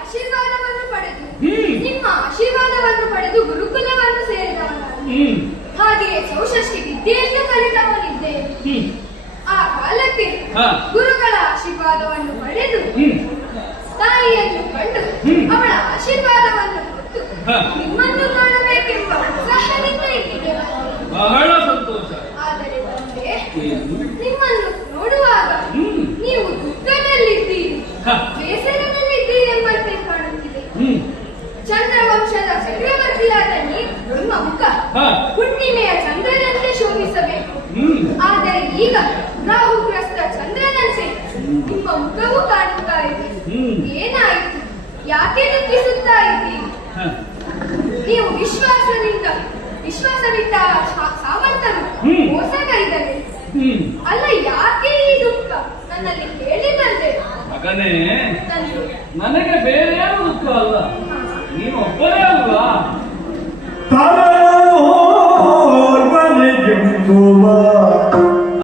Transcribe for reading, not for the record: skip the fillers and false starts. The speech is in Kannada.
ಆಶೀರ್ವಾದವನ್ನು ಪಡೆದು ನಿಮ್ಮ ಆಶೀರ್ವಾದವನ್ನು ಪಡೆದು ಗುರುಕುಲವನ್ನು ಸೇರಿದವನು. ಹಾಗೆಯೇ ಚೌಷಷ್ಠಿ ವಿದ್ಯೆಯನ್ನು ಕಲಿತವನಿದ್ದೇನೆ. ಆ ಕಾಲಕ್ಕೆ ಗುರುಗಳ ಆಶೀರ್ವಾದವನ್ನು ಪಡೆದು ತಾಯಿಯನ್ನು ಕಂಡು ಅವಳ ಆಶೀರ್ವಾದವನ್ನು ಕೊಟ್ಟು ನಿಮ್ಮನ್ನು ಕಾಣಬೇಕೆಂಬ ಉತ್ಸಾಹದಿಂದ ಇಲ್ಲಿಗೆ ಬಂದೆ. ಬಹಳ ಸಂತೋಷ. ಆದರೆ ತಂದೆ, ನಿಮ್ಮನ್ನು ನೋಡುವಾಗ ನೀವು ದುಃಖದಲ್ಲಿದ್ದೀರಿ, ಬೇಸರದಲ್ಲಿದ್ದೀರಿ ಎಂಬಂತೆ ಕಾಣುತ್ತಿದೆ. ಚಂದ್ರವಂಶದ ಚಕ್ರವರ್ತಿಯಾದ ನಿಮ್ಮ ಮುಖ ಹುಣ್ಣಿಮೆಯ ಚಂದ್ರನಂತೆ ಶೋಭಿಸಬೇಕು. ಆದರೆ ಈಗ ರಾಹುಗ್ರಸ್ತ ಚಂದ್ರನಂತೆ ನಿಮ್ಮ ಮುಖವು ಕಾಣುತ್ತಾ ಇದೆ. ಏನಾಯಿತು? ಯಾಕೆ ದುಃಖಿಸುತ್ತಾ ಇದ್ದೀರಿ? ನೀವು ವಿಶ್ವಾಸವಿಟ್ಟ ಸಾಮರ್ಥರು ಮೋಸಗೈದರೆ ಅಲ್ಲ, ಯಾಕೆ ಈ ದುಃಖ? ನನ್ನಲ್ಲಿ ಹೇಳಿದಂತೆ ಮಗನೇ, ನನಗೆ ಬೇರೆ ಯಾರು ದುಃಖ ಅಲ್ಲ, ನೀನು ಒಬ್ಬರೇ ಅಲ್ವಾ? ತಾನು